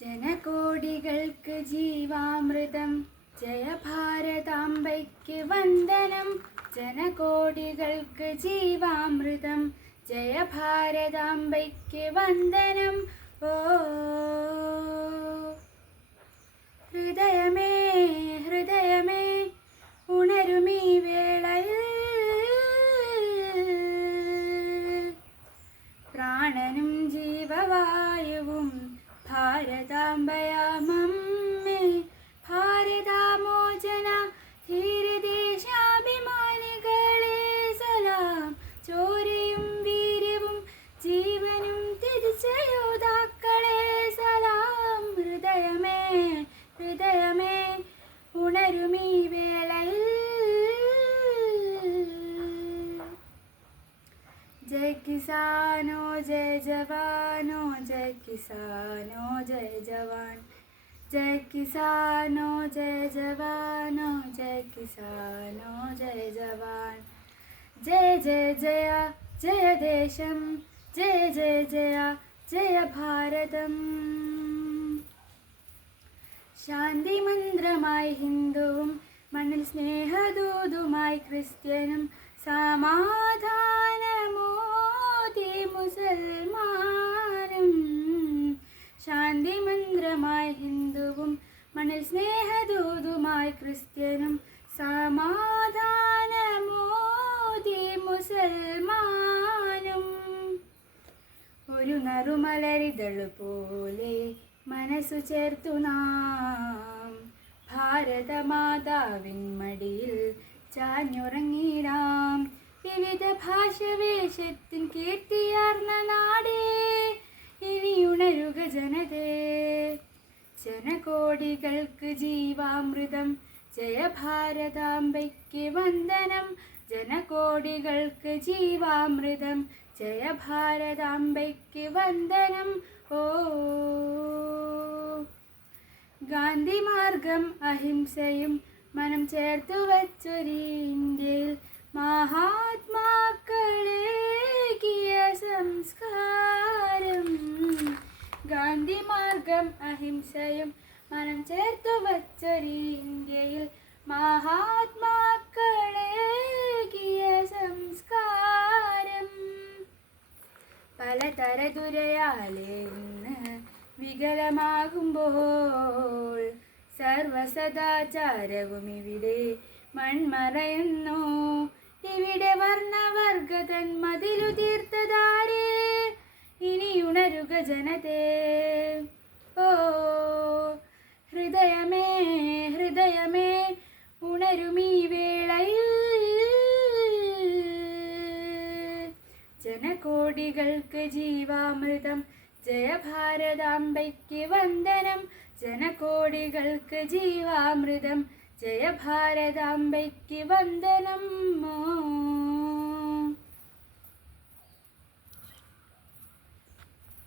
ജനകോടികൾക്ക് ജീവാമൃതം ജയ ഭാരതാംബയ്ക്ക് വന്ദനം. ജനകോടികൾക്ക് ജീവാമൃതം ജയ ഭാരതാംബയ്ക്ക് വന്ദനം. ഓ ഹൃദയമേ ഹൃദയമേ ഉണരുമീ വേളയിൽ, പ്രാണനും ജീവവായുവും ഭാരതാംബയാമമ്മേ. ഭാരതാമോചന ധീരദേശാഭിമാനികളെ സലാം. ചോരയും വീര്യവും ജീവനും ത്യജിച്ച യോദ്ധാക്കളെ സലാം. ഹൃദയമേ ഹൃദയമേ ഉണരുമീ വേളയിൽ, जय किसानो जय जवानो जय किसानो जय जवान. जय किसानो जय जवानो जय किसानो जय जवान. जय जय जय जय देशम जय जय जय जय भारतम. ശാന്തി മന്ത്രമായി ഹിന്ദുവും മണ്ണിൽ സ്നേഹദൂതുമായി ക്രിസ്ത്യനും സമാധാനമോദി മുസൽമാനും. ശാന്തി മന്ത്രമായി ഹിന്ദുവും മണ്ണിൽ സ്നേഹദൂതുമായി ക്രിസ്ത്യനും സമാധാനമോദി മുസൽമാനും. ഒരു നറുമലരിതളു പോലെ മനസ്സു ചേർത്തു നാം ഭാരതമാതാവിൻ മടിയിൽ ചാഞ്ഞുറങ്ങിടാം. വിവിധ ഭാഷവേഷത്തിൻ കീർത്തിയാർന്ന നാടേ, ഇനിയുണരുക ജനതേ. ജനകോടികൾക്ക് ജീവാമൃതം ജയ ഭാരതാംബയ്ക്ക് വന്ദനം. ജനകോടികൾക്ക് ജീവാമൃതം ജയ ഭാരതാംബയ്ക്ക് വന്ദനം. ഓ ഗാന്ധി മാർഗം അഹിംസയും മനം ചേർത്തു വച്ചൊരു ഇന്ത്യയിൽ മഹാത്മാക്കളേകിയ സംസ്കാരം. ഗാന്ധി മാർഗം അഹിംസയും മനം ചേർത്തു വച്ചൊരു ഇന്ത്യയിൽ മഹാത്മാക്കളേകിയ സംസ്കാരം. പലതരതുരയാലെ ഇന്ന് വികലമാകുമ്പോൾ സർവസദാചാരവും ഇവിടെ മൺമറയുന്നു. ഇവിടെ വർണ്ണവർഗതൻ മതിലു തീർത്തതാരേ, ഇനിയുണരുക ജനതേ. ഓ ഹൃദയമേ ഹൃദയമേ ഉണരുമീ വേളയിൽ, ജനകോടികൾക്ക് ജീവാമൃതം ജയ ഭാരതാംബയ്ക്ക് വന്ദനം. ജനകോടികൾക്ക് ജീവാമൃതം ജയ ഭാരതാംബയ്ക്ക് വന്ദനം.